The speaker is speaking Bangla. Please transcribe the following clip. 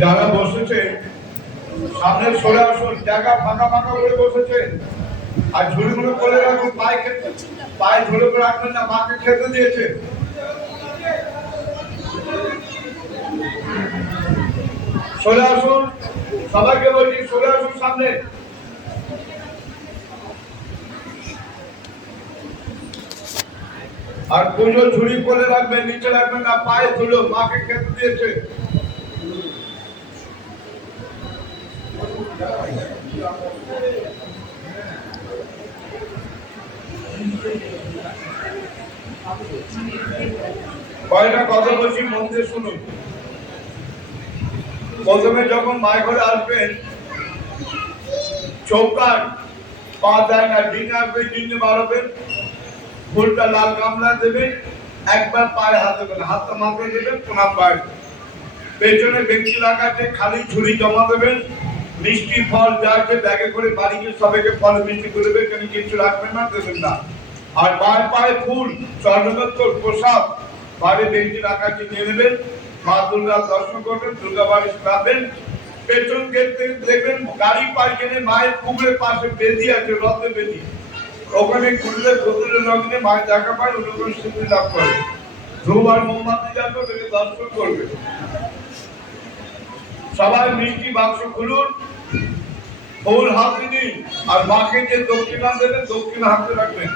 যারা বসেছে সামনে সরে আসুন, জায়গা ফাঁকা ফাঁকা করে বসেছে। আর ঝুড়িগুলো করে রাখুন, পায়ে ঝুড়ে করে রাখবেন না, মাকে খেতে দিয়েছে। সরে আসুন, সবাইকে বলছি সরে আসুন সামনে। আর পুজো ঝুড়ি করে রাখবেন, নিচে রাখবেন না, পায়ে ধুলো, মাকে খেতে দিয়েছে। কয়টা কথা বলছি মন দিয়ে শুনুন। প্রথমে যখন মায়ের ঘরে আসবেন, চৌকার পা দেয় না, ডিঙে আসবে, ডিঙে বাড়াবেন, ফুলটা লাল গামলা দেবেন, একবার পায়ে হাত দেবেন, হাতটা মাথায় দেবেন, প্রণাম পায়ে। পেছনে ব্যক্তি রাখাতে খালি ঝুড়ি জমা দেবেন, মিষ্টি ফল যা আছে ব্যাগে করে বাড়ি গিয়ে সবাইকে ফল মিষ্টি করে দেবেন, কেন কিছু রাখবেন না, দেবেন না। আর মায়ের পায়ে ফুল, স্বর্ণদত্তর প্রসাদ বাড়ি ব্যক্তি রাখাতে নিয়ে নেবেন, মা দুর্গার দর্শন করবেন, দুর্গা বাড়ি পাবেন। পেছন গেট থেকে দেখবেন গাড়ি পার্কিংয়ে মায়ের পুকুরের পাশে বেদি আছে, রথে বেদি, ওখানে ঘুরলে বদলের লগ্নে মায়ের দেখা পায়, অনুকূল সিদ্ধি লাভ করে। ধূপ আর মোমবাতি জ্বালবে, দর্শন করবে। সবাই মিষ্টি বাক্স খুলুন, ফুল হাতে দিন, আর মাকে যে দক্ষিণা দেবেন দক্ষিণা হাতে রাখবেন।